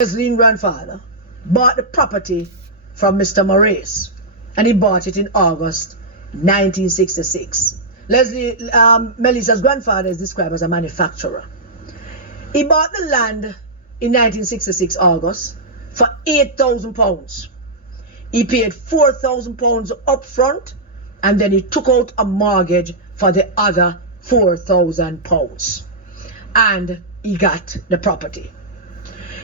Leslie's grandfather bought the property from Mr. Maurice, and he bought it in August 1966. Melissa's grandfather is described as a manufacturer. He bought the land in 1966 August for £8,000. He paid £4,000 up front, and then he took out a mortgage for the other £4,000, and he got the property.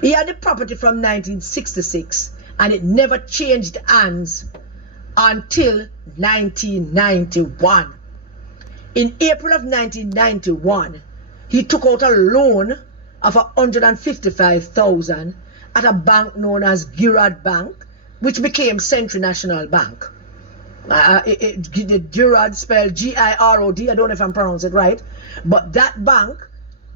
He had the property from 1966, and it never changed hands until 1991. In April of 1991, he took out a loan of $155,000 at a bank known as Girard Bank, which became Century National Bank. Girard spelled G-I-R-O-D. I don't know if I'm pronouncing it right, but that bank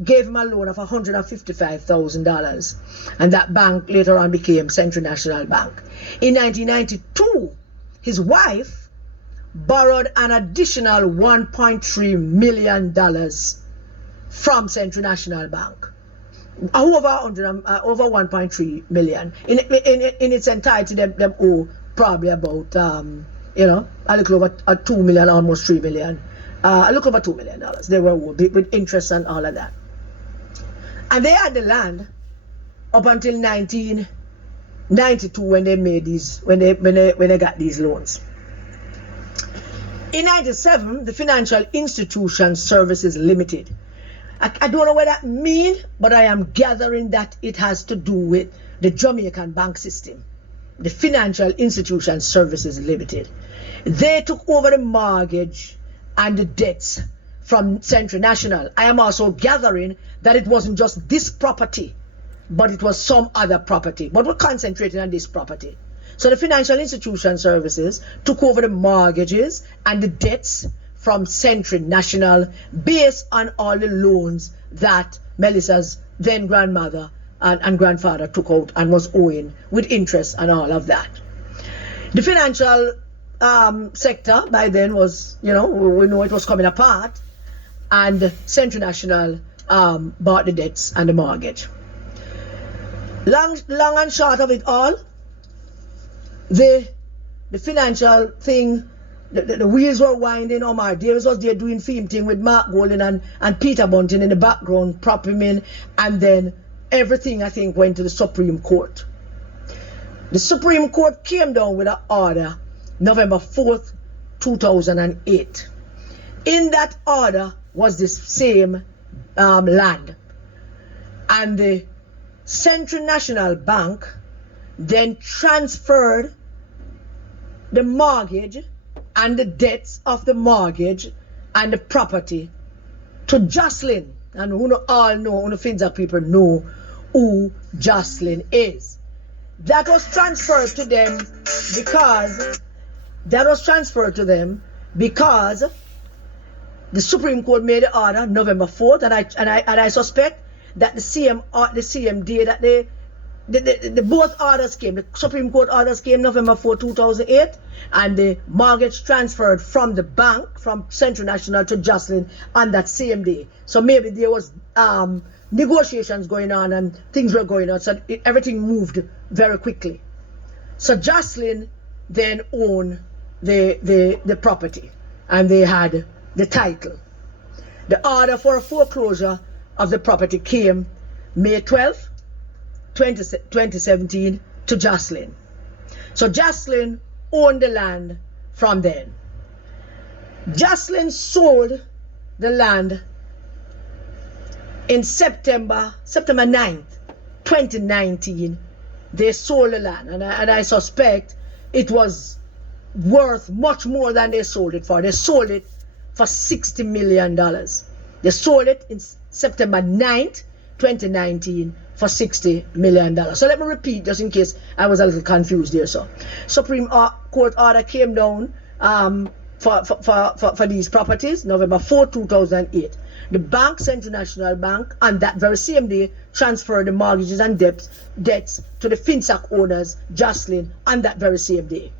gave him a loan of $155,000, and that bank later on became Century National Bank. In 1992, his wife borrowed an additional $1.3 million from Century National Bank. Over 1.3 million. In its entirety, them owe probably about a little over $2 million, almost $3 million. A little over $2 million they were owed with interest and all of that. And they had the land up until 1992 when they made these, when they got these loans. In 1997, the Financial Institution Services Limited. I don't know what that means, but I am gathering that it has to do with the Jamaican bank system. The Financial Institution Services Limited. They took over the mortgage and the debts from Century National. I am also gathering that it wasn't just this property, but it was some other property. But we're concentrating on this property. So the Financial Institution Services took over the mortgages and the debts from Century National based on all the loans that Melissa's then grandmother and grandfather took out and was owing with interest and all of that. The financial sector by then was, we know it was coming apart, and Century National bought the debts and the mortgage. Long and short of it all, the financial thing, the wheels were winding. Omar Davis was there doing film thing with Mark Golden and Peter Bunting in the background, prop him in, and then everything, I think, went to the Supreme Court. The Supreme Court came down with an order November 4th, 2008. In that order was this same land. And the Central National Bank then transferred the mortgage and the debts of the mortgage and the property to Jocelyn. And who all know, who the Finza people know who Jocelyn is. That was transferred to them because the Supreme Court made the order November 4th, and I suspect that the same day that the both orders came, the Supreme Court orders came November 4, 2008, and the mortgage transferred from the bank, from Central National to Jocelyn on that same day. So maybe there was negotiations going on and things were going on, so everything moved very quickly. So Jocelyn then owned the property, and they had the title. The order for a foreclosure of the property came May 12th, 2017 to Jocelyn. So Jocelyn owned the land from then. Jocelyn sold the land in September 9th, 2019. They sold the land, and I suspect it was worth much more than they sold it for. They sold it for $60 million. They sold it in September 9th, 2019 for $60 million. So let me repeat just in case I was a little confused there. So Supreme Court order came down for these properties November 4, 2008. The bank, Central National Bank, on that very same day transferred the mortgages and debts to the Finsac owners, Jocelyn, on that very same day.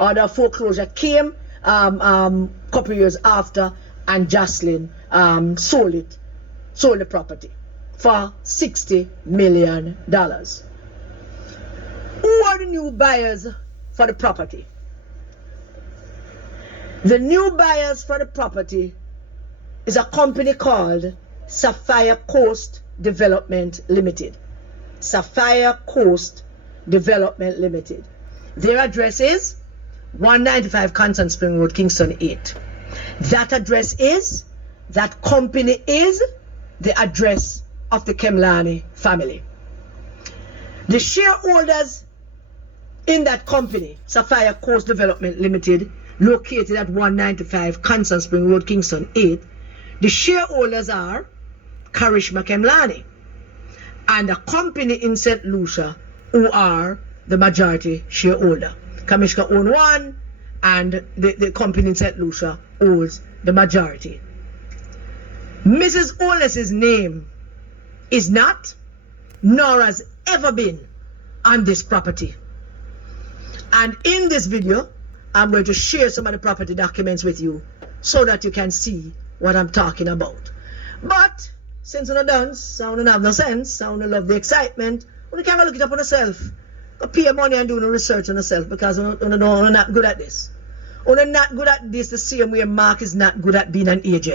Order of foreclosure came couple of years after, and Jocelyn sold the property for $60 million. Who are the new buyers for the property? The new buyers for the property is a company called Sapphire Coast Development Limited. Sapphire Coast Development Limited. Their address is 195 Constant Spring Road, Kingston 8. That address is, that company is the address of the Kemlani family. The shareholders in that company, Sapphire Coast Development Limited, located at 195 Constant Spring Road, Kingston 8, the shareholders are Karishma Kemlani and a company in St. Lucia who are the majority shareholder. Kamishka owns one and the company in St. Lucia owns the majority. Mrs. Holness's name is not, nor has ever been, on this property. And in this video, I'm going to share some of the property documents with you so that you can see what I'm talking about. But since I'm not dance, I don't have no sense, I don't love the excitement, you can't look it up on yourself. Go pay money and do no research on yourself because you're not good at this. You're not good at this the same way Mark is not good at being an agent.